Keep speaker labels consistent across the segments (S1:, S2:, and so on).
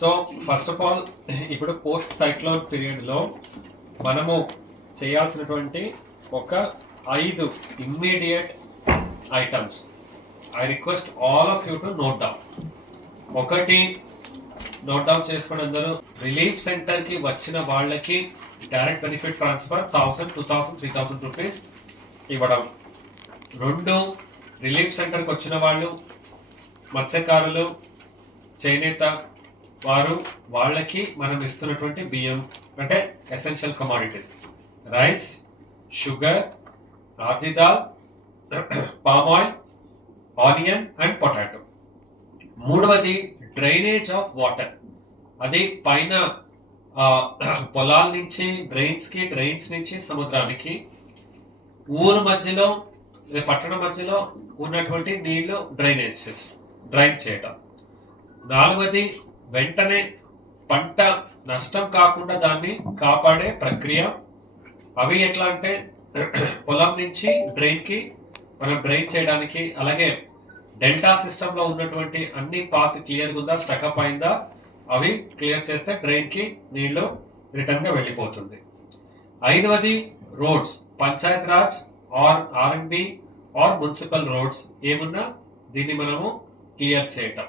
S1: So first of all ఇప్పుడు post cyclone పీరియడ్లో మనము చేయాల్సినటువంటి ఒక ఐదు immediate items I request all of you to note down ఒకటి నోట్ డౌన్ చేసుకుని అందరూ రిలీఫ్ సెంటర్కి వచ్చిన వాళ్ళకి direct benefit transfer thousand two thousand three thousand rupees ఇవ్వడం. రెండు రిలీఫ్ సెంటర్కి వచ్చిన వాళ్ళు మత్స్యకారులు చేనేత వారు వాళ్ళకి మనం ఇస్తున్నటువంటి బియ్యం అంటే essential commodities rice sugar ఆర్జిదాల్ palm oil onion and potato మూడవది డ్రైనేజ్ ఆఫ్ వాటర్ అది పైన పొలాల నుంచి డ్రైన్స్కి డ్రైన్స్ నుంచి సముద్రానికి ఊరు మధ్యలో పట్టణ మధ్యలో ఉన్నటువంటి నీళ్ళు డ్రైనేజ్ డ్రైన్ చేయటం. నాలుగవది వెంటనే పంట నష్టం కాకుండా దాన్ని కాపాడే ప్రక్రియ. అవి ఎట్లా అంటే పొలం నుంచి డ్రైన్కి మనం డ్రైన్ చేయడానికి అలాగే డెల్టా సిస్టమ్లో ఉన్నటువంటి అన్ని పాత్ క్లియర్ ఉందా స్టకప్ అయిందా అవి క్లియర్ చేస్తే డ్రైన్కి నీళ్ళు రిటర్న్గా వెళ్ళిపోతుంది. ఐదవది roads panchayat Raj or R and B or municipal roads ఏమున్నా దీన్ని మనము క్లియర్ చేయటం.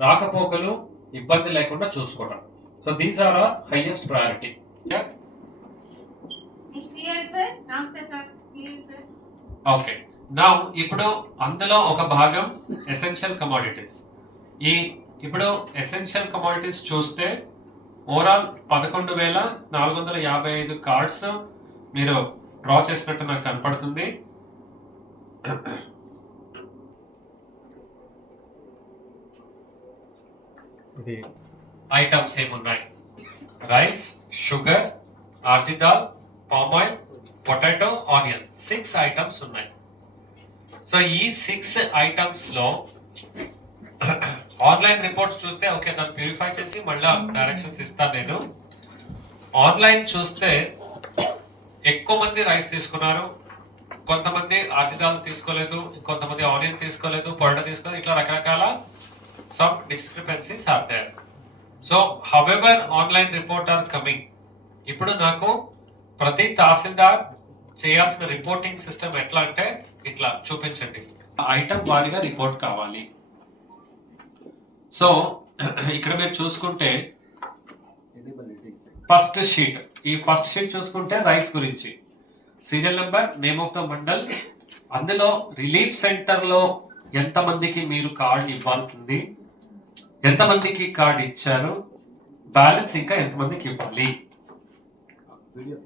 S1: రాకపోకలు ఇబ్బంది లేకుండా చూసుకోవడం so these are are highest priority okay నా ఇప్పుడు అందులో ఒక భాగం ఎసెన్షియల్ కమాడిటీస్ ఈ ఇప్పుడు ఎసెన్షియల్ కమాడిటీస్ చూస్తే ఓవరాల్ పదకొండు వేల నాలుగు వందల యాభై ఐదు కార్డ్స్ మీరు డ్రా చేసినట్టు నాకు కనపడుతుంది. ఐటమ్స్ ఏమున్నాయి rice sugar ఆర్జిదాల్ palm oil potato onion six items ఉన్నాయి. సో ఈ సిక్స్ ఐటమ్స్లో ఆన్లైన్ రిపోర్ట్స్ చూస్తే ఓకే దాన్ని ప్యూరిఫై చేసి మళ్ళీ డైరెక్షన్స్ ఇస్తాను నేను. ఆన్లైన్ చూస్తే ఎక్కువ మంది రైస్ తీసుకున్నారు. కొంతమంది ఆర్జిదాల్ తీసుకోలేదు కొంతమంది ఆనియన్ తీసుకోలేదు పొరట తీసుకోలేదు ఇట్లా రకరకాల some discrepancies are there. So however online report are coming ఇప్పుడు నాకు ప్రతి తహసీల్దార్ చేయాల్సిన రిపోర్టింగ్ సిస్టమ్ ఎట్లా అంటే ఇట్లా చూపించండి. ఐటమ్ వారిగా రిపోర్ట్ కావాలి. సో ఇక్కడ మీరు చూసుకుంటే ఫస్ట్ షీట్ ఈ ఫస్ట్ షీట్ చూసుకుంటే రైస్ గురించి. Serial number name of the mandal అందులో రిలీఫ్ సెంటర్లో ఎంతమందికి మీరు కార్డు ఇవ్వాల్సింది? ఎంతమందికి కార్డు ఇచ్చారు? బ్యాలెన్స్ ఇంకా ఎంతమందికి ఇవ్వాలి?
S2: వీడియో